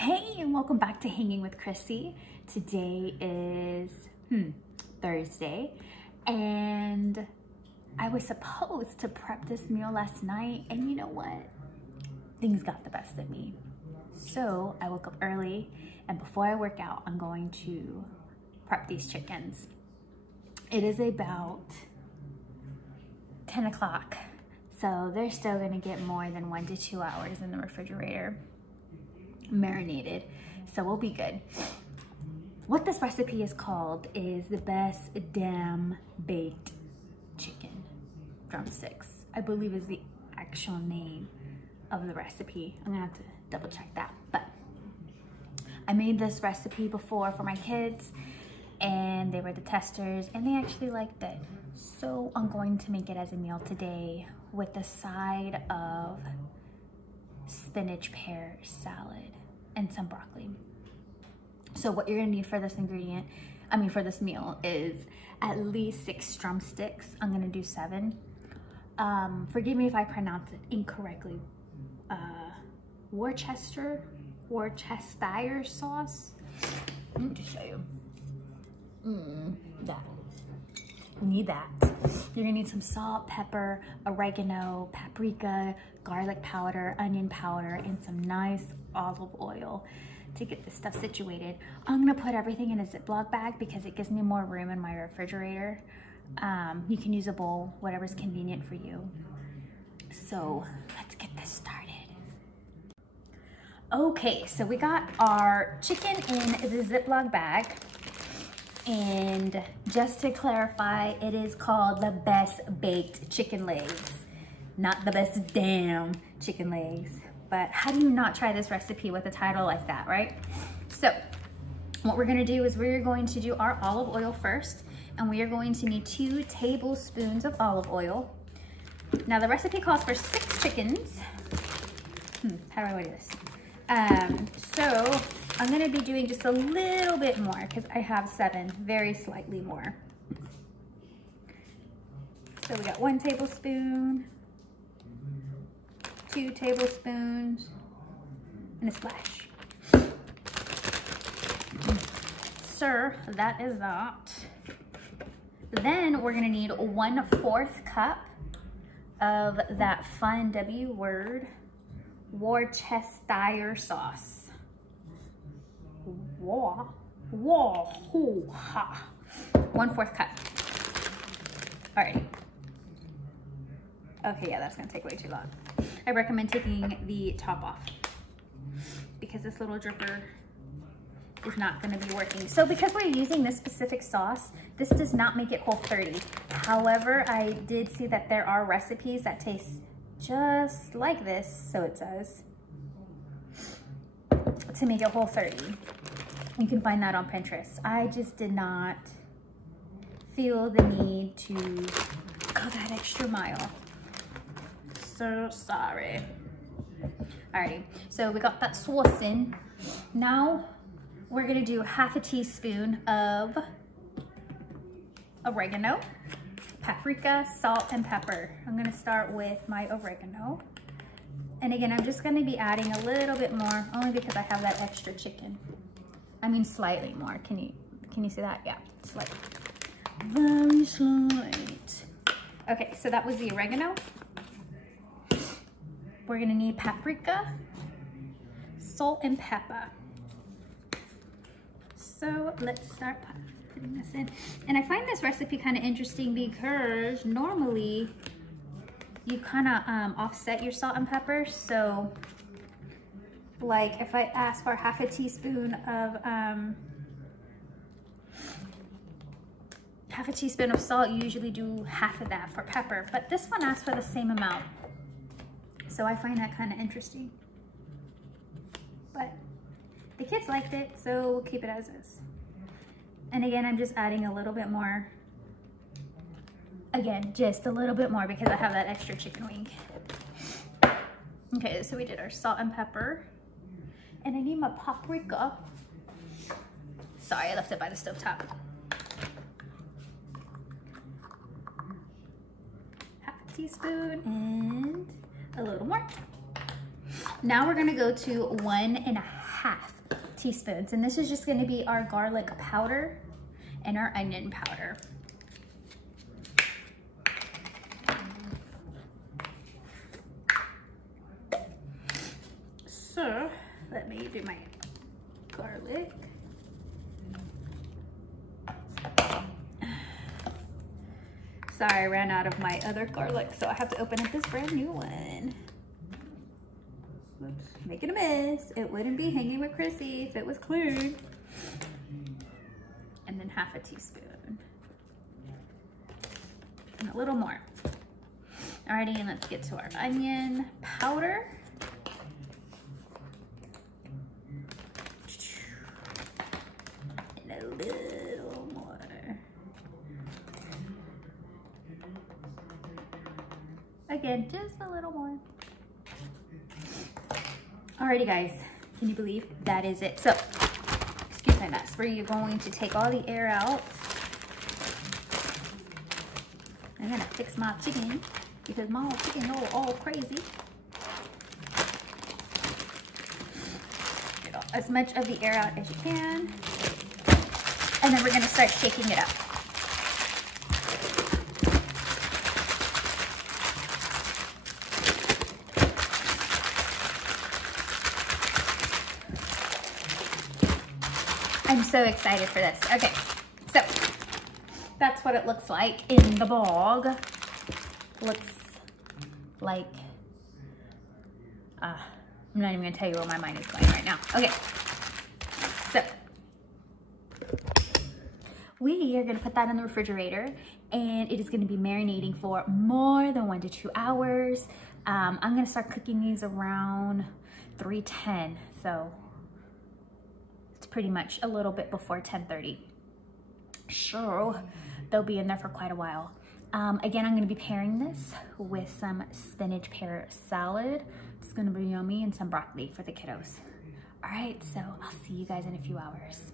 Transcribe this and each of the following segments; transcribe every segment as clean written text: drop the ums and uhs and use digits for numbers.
Hey, and welcome back to Hanging with Chrissy. Today is Thursday, and I was supposed to prep this meal last night, and you know what? Things got the best of me. So I woke up early, and before I work out, I'm going to prep these chickens. It is about 10 o'clock, so they're still gonna get more than 1 to 2 hours in the refrigerator, marinated, so we'll be good. What this recipe is called is the best damn baked chicken drumsticks, I believe is the actual name of the recipe. I'm gonna have to double check that, but I made this recipe before for my kids and they were the testers and they actually liked it. So I'm going to make it as a meal today with a side of spinach pear salad and some broccoli. So what you're gonna need for this for this meal is at least 6 drumsticks. I'm gonna do 7. Forgive me if I pronounce it incorrectly. Worcestershire sauce. Let me just show you. That. You need that. You're gonna need some salt, pepper, oregano, paprika, garlic powder, onion powder, and some nice olive oil to get this stuff situated. I'm gonna put everything in a Ziploc bag because it gives me more room in my refrigerator. You can use a bowl, whatever's convenient for you. So let's get this started. Okay, so we got our chicken in the Ziploc bag. And just to clarify, it is called the best baked chicken legs, not the best damn chicken legs. But how do you not try this recipe with a title like that, right? So what we're gonna do is we're going to do our olive oil first, and we are going to need 2 tablespoons of olive oil. Now the recipe calls for 6 chickens. How do I do this? So I'm gonna be doing just a little bit more because I have 7, very slightly more. So we got 1 tablespoon, 2 tablespoons, and a splash. Sir, that is that. Then we're gonna need 1/4 cup of that fun W word, Worcestershire sauce. 1/4 cup. Alrighty. Okay, yeah, that's gonna take way too long. I recommend taking the top off because this little dripper is not gonna be working. So because we're using this specific sauce, this does not make it Whole30. However, I did see that there are recipes that taste just like this, so it says, to make it Whole30. You can find that on Pinterest. I just did not feel the need to go that extra mile. So sorry. Alrighty, so we got that sauce in. Now we're gonna do 1/2 teaspoon of oregano, paprika, salt, and pepper. I'm gonna start with my oregano. And again, I'm just gonna be adding a little bit more, only because I have that extra chicken. I mean, slightly more. Can you see that? Yeah, slightly. Very slight. Okay, so that was the oregano. We're gonna need paprika, salt, and pepper. So let's start putting this in. And I find this recipe kind of interesting because normally you kind of offset your salt and pepper. So like if I ask for 1/2 teaspoon of 1/2 teaspoon of salt, you usually do 1/2 of that for pepper, but this one asks for the same amount. So I find that kind of interesting. But the kids liked it, so we'll keep it as is. And again, I'm just adding a little bit more. Again, just a little bit more because I have that extra chicken wing. Okay, so we did our salt and pepper. And I need my paprika. Sorry, I left it by the stovetop. 1/2 teaspoon and a little more. Now we're gonna go to 1.5 teaspoons, and this is just gonna be our garlic powder and our onion powder. So let me do my garlic. Sorry, I ran out of my other garlic, so I have to open up this brand new one. Whoops, making a mess. It wouldn't be hanging with Chrissy if it was clean. And then 1/2 teaspoon. And a little more. Alrighty, and let's get to our onion powder. And a little more. Again, just a little more. Alrighty guys, can you believe that is it? So, excuse my mess, we're going to take all the air out. I'm gonna fix my chicken because my chicken is all crazy. Get as much of the air out as you can. And then we're gonna start shaking it up. I'm so excited for this. Okay, so that's what it looks like in the bog. Looks like, I'm not even gonna tell you where my mind is going right now. Okay, so we are gonna put that in the refrigerator, and it is gonna be marinating for more than 1 to 2 hours. I'm gonna start cooking these around 3:10, so it's pretty much a little bit before 10:30. So they'll be in there for quite a while. Again, I'm gonna be pairing this with some spinach pear salad. It's gonna be yummy, and some broccoli for the kiddos. All right, so I'll see you guys in a few hours.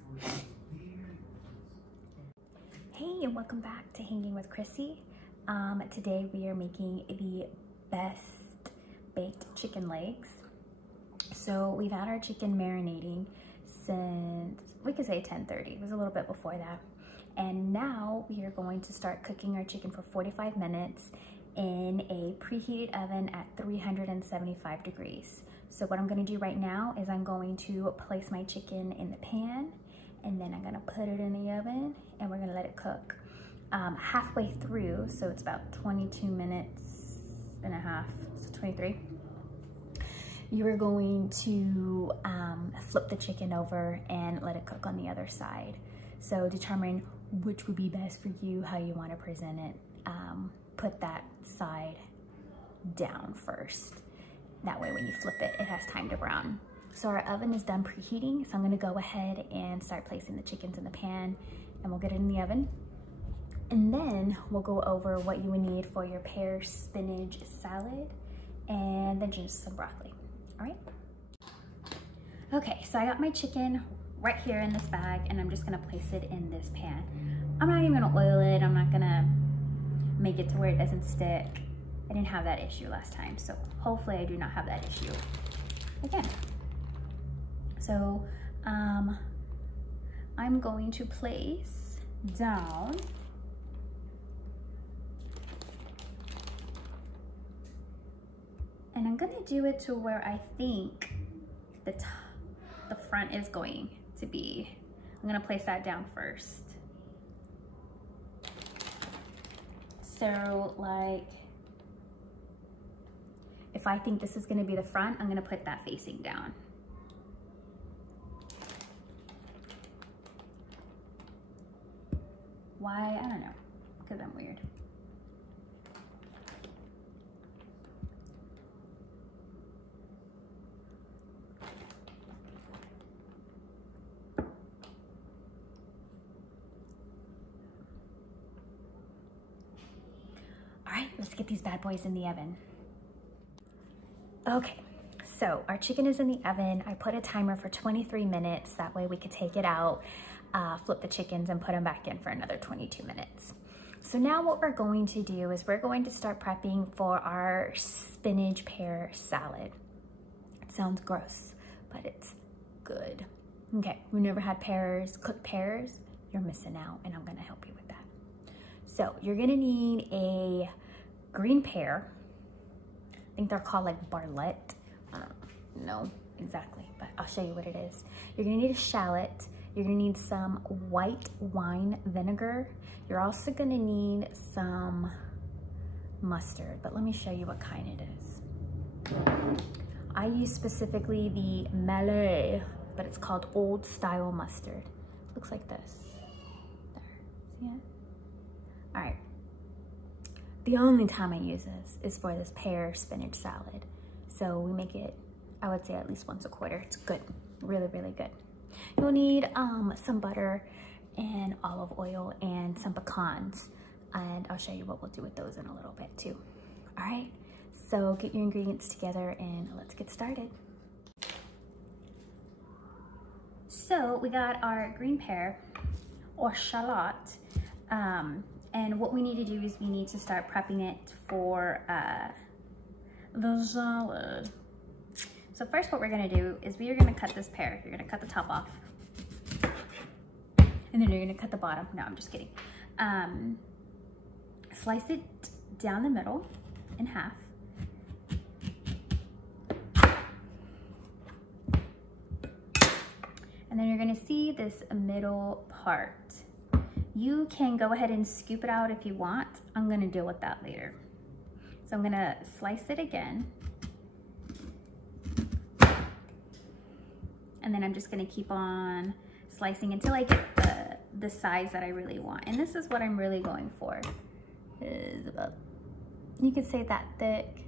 Hey, and welcome back to Hanging with Chrissy. Today we are making the best baked chicken legs. So we've had our chicken marinating since, we could say 10:30. It was a little bit before that. And now we are going to start cooking our chicken for 45 minutes in a preheated oven at 375 degrees. So what I'm gonna do right now is I'm going to place my chicken in the pan, and then I'm gonna put it in the oven, and we're gonna let it cook. Halfway through, so it's about 22 minutes and a half, so 23. You are going to flip the chicken over and let it cook on the other side. So determine which would be best for you, how you want to present it. Put that side down first. That way when you flip it, it has time to brown. So our oven is done preheating, so I'm gonna go ahead and start placing the chickens in the pan, and we'll get it in the oven. And then we'll go over what you would need for your pear spinach salad, and then just some broccoli. All right. Okay, so I got my chicken right here in this bag, and I'm just gonna place it in this pan. I'm not even gonna oil it. I'm not gonna make it to where it doesn't stick. I didn't have that issue last time, so hopefully I do not have that issue again. So I'm going to place down and I'm gonna do it to where I think the front is going to be. I'm gonna place that down first. So like, if I think this is gonna be the front, I'm gonna put that facing down. Why? I don't know, because I'm weird. All right, let's get these bad boys in the oven. Okay, so our chicken is in the oven. I put a timer for 23 minutes. That way we could take it out, flip the chickens, and put them back in for another 22 minutes. So now what we're going to do is we're going to start prepping for our spinach pear salad. sounds gross, but it's good. Okay, we've never had pears, cooked pears, you're missing out, and I'm gonna help you with that. So you're gonna need a green pear. I think they're called like barlette. I don't know exactly, but I'll show you what it is. You're gonna need a shallot. You're gonna need some white wine vinegar. You're also gonna need some mustard, but let me show you what kind it is. I use specifically the Malais, but it's called old style mustard. Looks like this. There, see it? All right. The only time I use this is for this pear spinach salad. So we make it, I would say at least once a quarter. It's good, really, really good. You'll need some butter and olive oil and some pecans. And I'll show you what we'll do with those in a little bit too. All right, so get your ingredients together and let's get started. So we got our green pear or shallot. And what we need to do is we need to start prepping it for the salad. So first what we're gonna do is we are gonna cut this pear. You're gonna cut the top off. And then you're gonna cut the bottom. No, I'm just kidding. Slice it down the middle in half. And then you're gonna see this middle part. You can go ahead and scoop it out if you want. I'm gonna deal with that later. So I'm gonna slice it again. And then I'm just gonna keep on slicing until I get the size that I really want. And this is what I'm really going for. Is about, you could say that thick.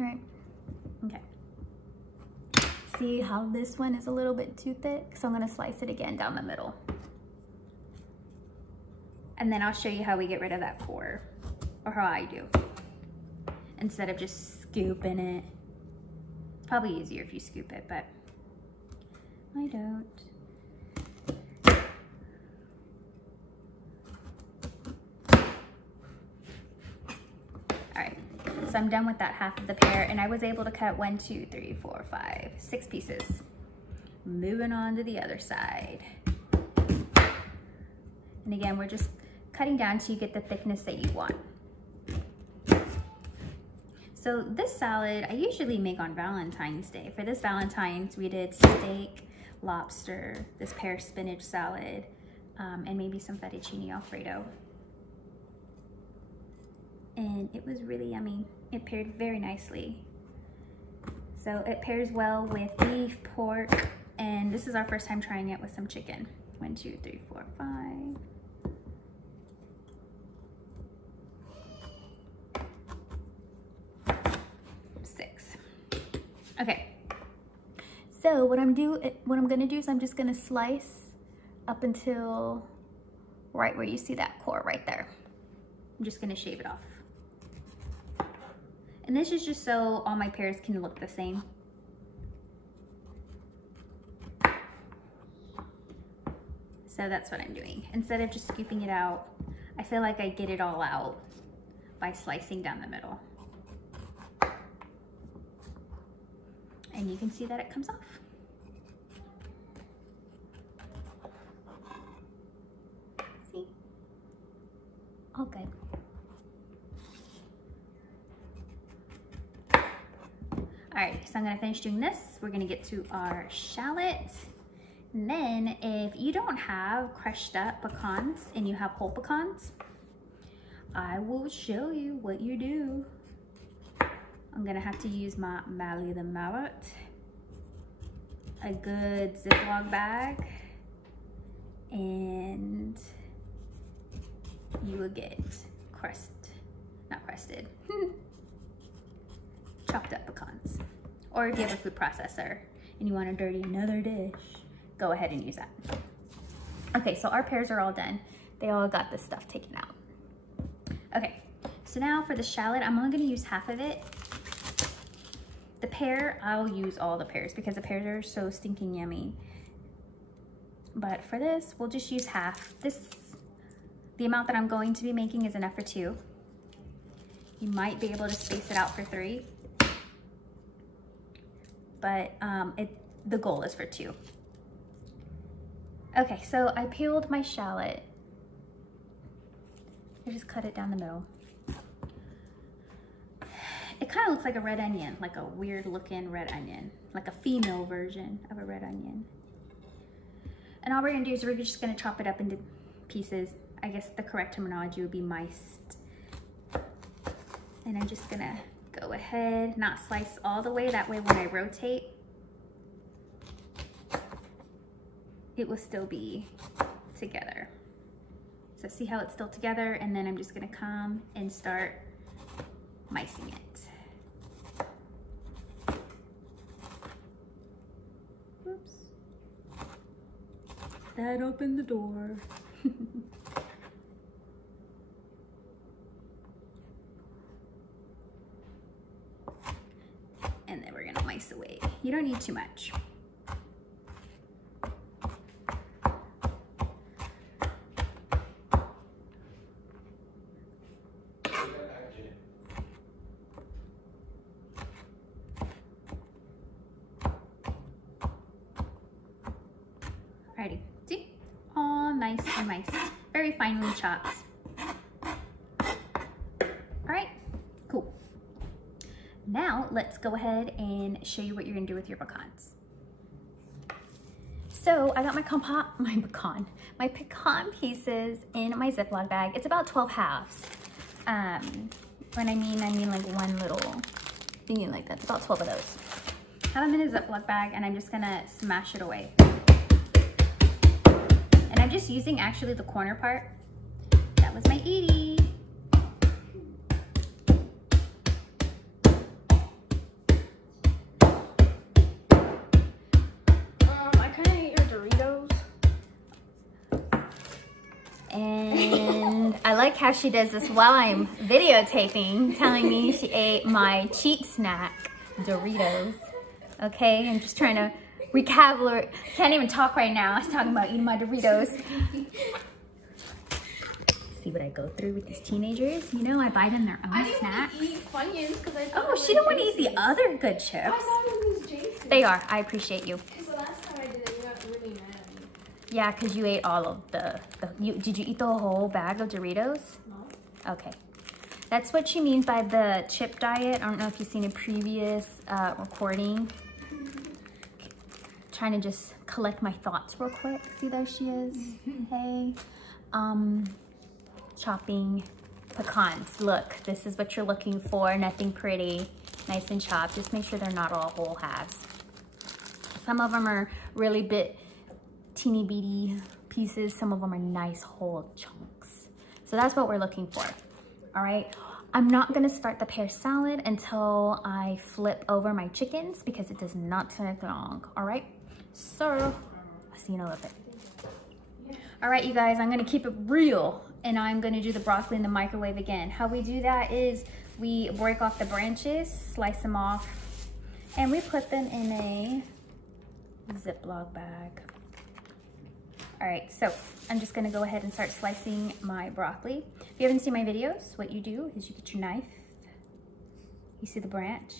All right, okay. See how this one is a little bit too thick? So I'm gonna slice it again down the middle. And then I'll show you how we get rid of that core, or how I do. Instead of just scooping it. Probably easier if you scoop it, but I don't. So I'm done with that half of the pear, and I was able to cut 1, 2, 3, 4, 5, 6 pieces. Moving on to the other side. And again, we're just cutting down till you get the thickness that you want. So this salad, I usually make on Valentine's Day. For this Valentine's, we did steak, lobster, this pear spinach salad, and maybe some fettuccine Alfredo. And it was really yummy. It paired very nicely. So it pairs well with beef, pork, and this is our first time trying it with some chicken. 1, 2, 3, 4, 5, 6. Okay. So what I'm gonna do is I'm just gonna slice up until right where you see that core right there. I'm just gonna shave it off. And this is just so all my pears can look the same. So that's what I'm doing. Instead of just scooping it out, I feel like I get it all out by slicing down the middle. And you can see that it comes off. See? All good. All right, so I'm gonna finish doing this. We're gonna get to our shallot. And then if you don't have crushed up pecans and you have whole pecans, I will show you what you do. I'm gonna have to use my Mallet the Mallet, a good Ziploc bag, and you will get not crusted, chopped up pecans. Or if you have a food processor and you want to dirty another dish, go ahead and use that. Okay, so our pears are all done. They all got this stuff taken out. Okay, so now for the shallot, I'm only gonna use half of it. The pear, I'll use all the pears because the pears are so stinking yummy. But for this, we'll just use half. The amount that I'm going to be making is enough for 2. You might be able to space it out for 3. but the goal is for 2. Okay, so I peeled my shallot. I just cut it down the middle. It kind of looks like a red onion, like a weird looking red onion, like a female version of a red onion. And all we're gonna do is we're just gonna chop it up into pieces. I guess the correct terminology would be miced. And I'm just gonna go ahead, not slice all the way, that way when I rotate, it will still be together. So see how it's still together, and then I'm just gonna come and start micing it. Oops. That opened the door. And then we're gonna mice away. You don't need too much. Alrighty, see? All nice and nice. Very finely chopped. Alright, cool. Now let's go ahead and show you what you're gonna do with your pecans. So I got my pecan pieces in my Ziploc bag. It's about 12 halves. When I mean like one little thingy like that. It's about 12 of those. Have them in a Ziploc bag, and I'm just gonna smash it away. And I'm just using actually the corner part. That was my Edie. I kind of ate your Doritos. And I like how she does this while I'm videotaping, telling me she ate my cheat snack, Doritos. Okay, I'm just trying to vocabulary. Can't even talk right now. I was talking about eating my Doritos. See what I go through with these teenagers? You know, I buy them their own snacks. I didn't want to eat Funyuns because I thought she didn't want to eat the other good chips. I thought it was Jason. They are. I appreciate you. Because the last time I did it, you got really mad at me. Yeah, because you ate all of did you eat the whole bag of Doritos? No. Okay. That's what she means by the chip diet. I don't know if you've seen a previous recording. Trying to just collect my thoughts real quick. See, there she is. Hey. Chopping pecans. Look, this is what you're looking for. Nothing pretty. Nice and chopped. Just make sure they're not all whole halves. Some of them are really teeny bitty pieces. Some of them are nice whole chunks. So that's what we're looking for. All right. I'm not gonna start the pear salad until I flip over my chickens because it does not take long. All right. So I'll see you in a little bit. All right, you guys, I'm gonna keep it real, and I'm gonna do the broccoli in the microwave again. How we do that is we break off the branches, slice them off, and we put them in a Ziploc bag. All right, so I'm just gonna go ahead and start slicing my broccoli. If you haven't seen my videos, what you do is you get your knife, you see the branch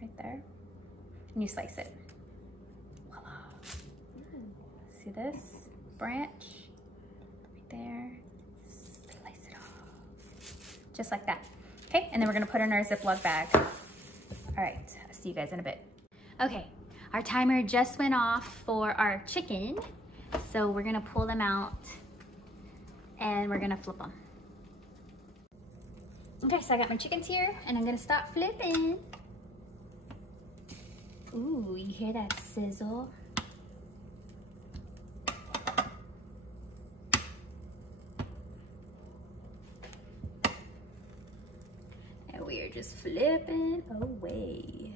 right there, and you slice it. Voila. See this branch right there? Slice it off, just like that. Okay, and then we're gonna put it in our Ziploc bag. All right, I'll see you guys in a bit. Okay, our timer just went off for our chicken. So we're gonna pull them out and we're gonna flip them. Okay, so I got my chickens here and I'm gonna start flipping. Ooh, you hear that sizzle? And we are just flipping away.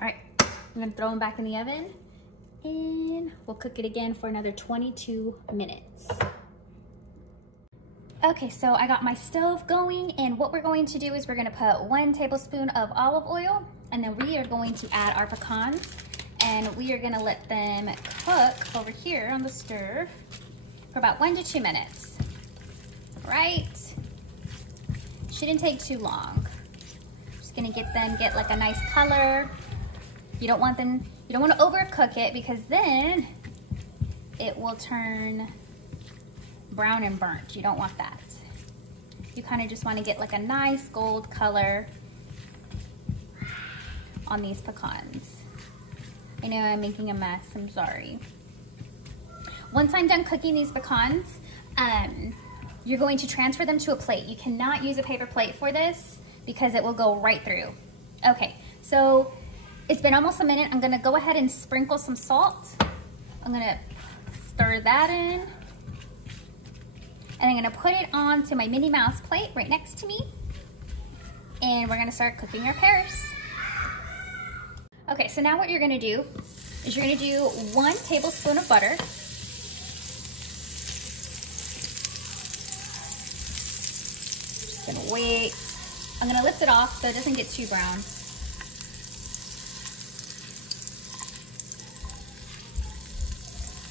All right, I'm gonna throw them back in the oven and we'll cook it again for another 22 minutes. Okay, so I got my stove going, and what we're going to do is we're gonna put 1 tablespoon of olive oil, and then we are going to add our pecans, and we are gonna let them cook over here on the stove for about 1 to 2 minutes. Right? Shouldn't take too long. Just gonna get like a nice color. You don't want to overcook it, because then it will turn brown and burnt. You don't want that. You kind of just want to get like a nice gold color on these pecans. I know I'm making a mess, I'm sorry. Once I'm done cooking these pecans, you're going to transfer them to a plate. You cannot use a paper plate for this because it will go right through. Okay, so it's been almost a minute. I'm gonna go ahead and sprinkle some salt. I'm gonna stir that in. And I'm gonna put it onto my Minnie Mouse plate right next to me. And we're gonna start cooking our pears. Okay, so now what you're gonna do is you're gonna do 1 tablespoon of butter. Just gonna wait. I'm gonna lift it off so it doesn't get too brown.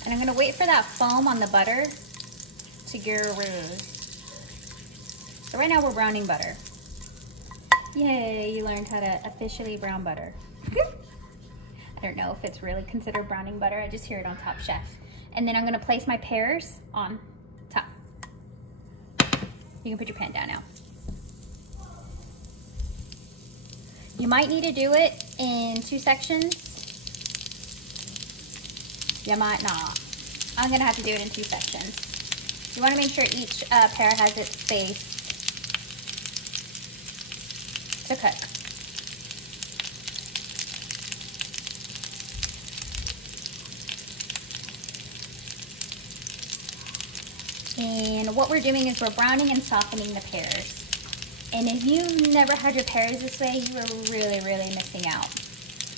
And I'm gonna wait for that foam on the butter to get rid. So right now we're browning butter. Yay, you learned how to officially brown butter. I don't know if it's really considered browning butter. I just hear it on Top Chef. And then I'm gonna place my pears on top. You can put your pan down now. You might need to do it in 2 sections. You might not. I'm gonna have to do it in 2 sections. You wanna make sure each pear has its space to cook. And what we're doing is we're browning and softening the pears. And if you've never had your pears this way, you are really, really missing out.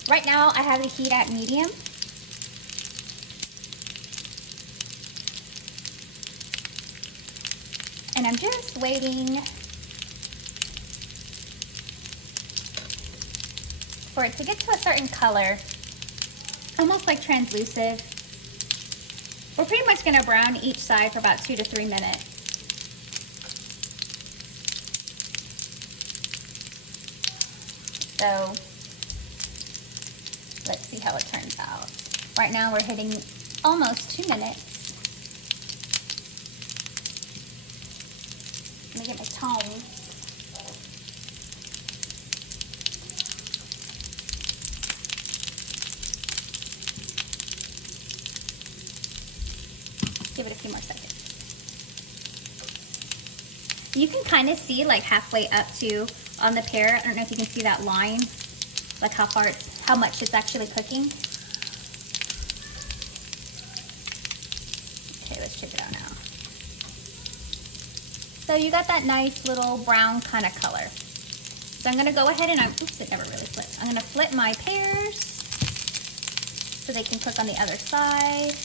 Right now, I have the heat at medium. And I'm just waiting for it to get to a certain color, almost like translucent. We're pretty much gonna brown each side for about 2 to 3 minutes. So let's see how it turns out. Right now we're hitting almost 2 minutes. Let me get my tongs. Give it a few more seconds. You can kind of see like halfway up to on the pear. I don't know if you can see that line, like how much it's actually cooking. Okay, let's check it out now. So you got that nice little brown kind of color. So I'm gonna go ahead and oops, it never really flipped. I'm gonna flip my pears so they can cook on the other side.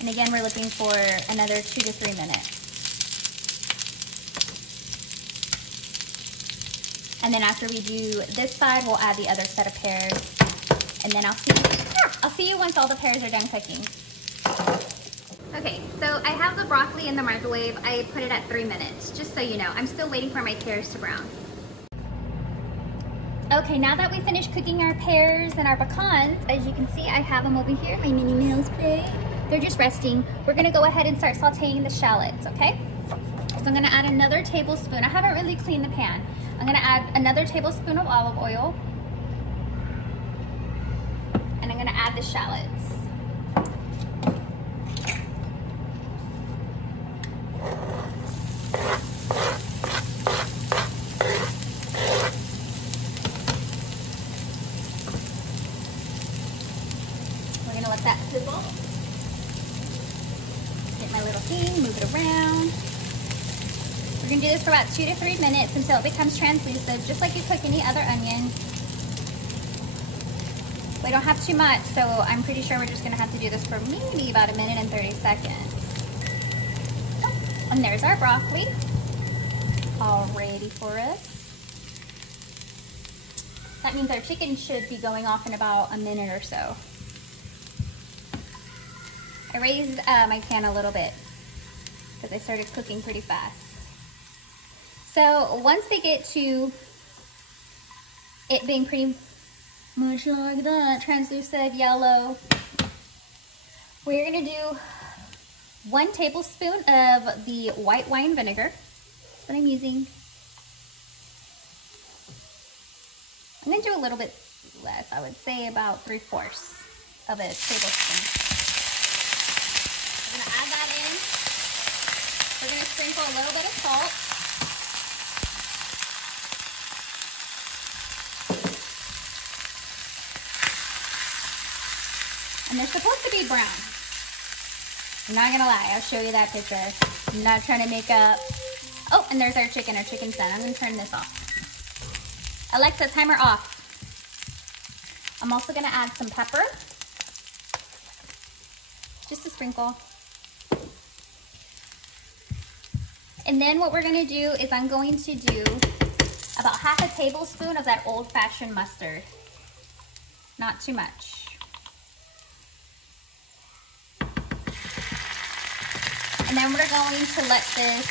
And again, we're looking for another 2 to 3 minutes. And then after we do this side, we'll add the other set of pears. And then I'll see you once all the pears are done cooking. Okay, so I have the broccoli in the microwave. I put it at 3 minutes, just so you know. I'm still waiting for my pears to brown. Okay, now that we finished cooking our pears and our pecans, as you can see, I have them over here, my Minnie Mouse plate. They're just resting. We're gonna go ahead and start sauteing the shallots, okay? So I'm gonna add another tablespoon. I haven't really cleaned the pan. I'm gonna add another tablespoon of olive oil. And I'm gonna add the shallots. We're gonna let that sizzle. Get my little thing, move it around. We're gonna do this for about 2 to 3 minutes until it becomes translucent, just like you cook any other onion. We don't have too much, so I'm pretty sure we're just gonna have to do this for maybe about 1 minute and 30 seconds. And there's our broccoli, all ready for us. That means our chicken should be going off in about a minute or so. I raised my pan a little bit because I started cooking pretty fast. So once they get to it being pretty much like that, translucent yellow, we're gonna do 1 tablespoon of the white wine vinegar. That's what I'm using. I'm gonna do a little bit less. I would say about 3/4 of a tablespoon. We're gonna add that in. We're gonna sprinkle a little bit of salt. And they're supposed to be brown. I'm not gonna lie, I'll show you that picture. I'm not trying to make up. Oh, and there's our chicken. Our chicken's done. I'm gonna turn this off. Alexa, timer off. I'm also gonna add some pepper. Just a sprinkle. And then what we're gonna do is I'm going to do about 1/2 tablespoon of that old-fashioned mustard. Not too much. And then we're going to let this,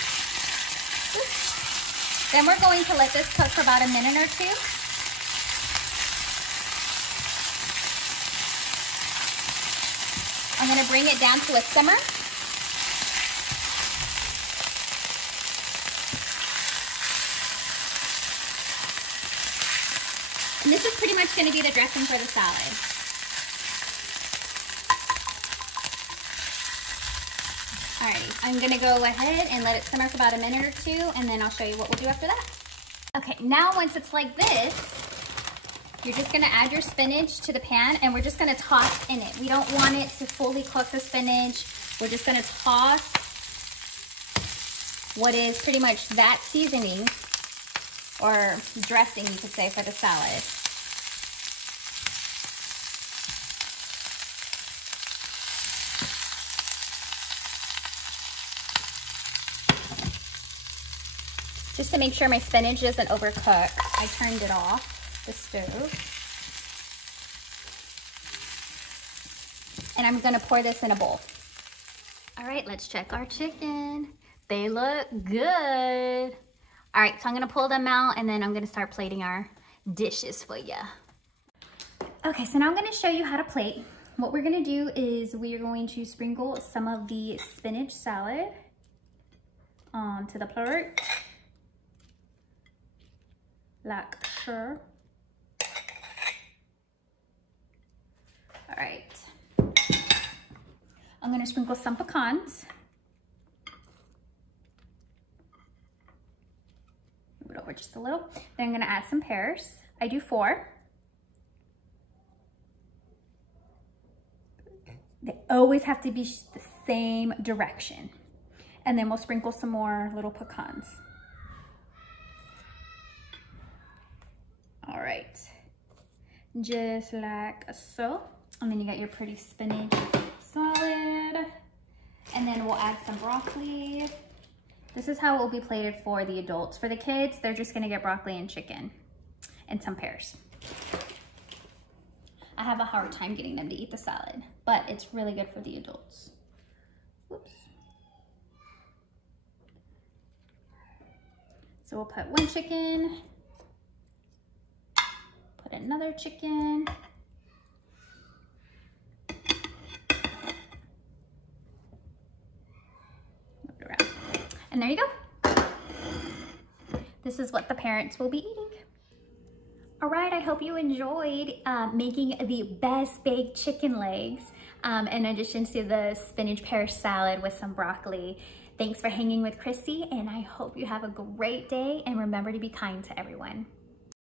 cook for about a minute or 2. I'm gonna bring it down to a simmer. And this is pretty much gonna be the dressing for the salad. Alrighty, I'm gonna go ahead and let it simmer for about a minute or 2, and then I'll show you what we'll do after that. Okay, now once it's like this, you're just gonna add your spinach to the pan, and we're just gonna toss in it. We don't want it to fully cook the spinach. We're just gonna toss what is pretty much that seasoning, or dressing you could say, for the salad. Just to make sure my spinach doesn't overcook, I turned it off the stove. And I'm gonna pour this in a bowl. All right, let's check our chicken. They look good. All right, so I'm gonna pull them out, and then I'm gonna start plating our dishes for you. Okay, so now I'm gonna show you how to plate. What we're gonna do is we are going to sprinkle some of the spinach salad onto the plate. Like so. All right. I'm gonna sprinkle some pecans. Move it over just a little. Then I'm gonna add some pears. I do 4. They always have to be the same direction. And then we'll sprinkle some more little pecans. All right, just like so. And then you got your pretty spinach salad. And then we'll add some broccoli. This is how it will be plated for the adults. For the kids, they're just gonna get broccoli and chicken and some pears. I have a hard time getting them to eat the salad, but it's really good for the adults. Whoops. So we'll put 1 chicken. Put another chicken. Move it around. And there you go. This is what the parents will be eating. All right, I hope you enjoyed making the best baked chicken legs in addition to the spinach pear salad with some broccoli. Thanks for hanging with Chrissy, and I hope you have a great day, and remember to be kind to everyone.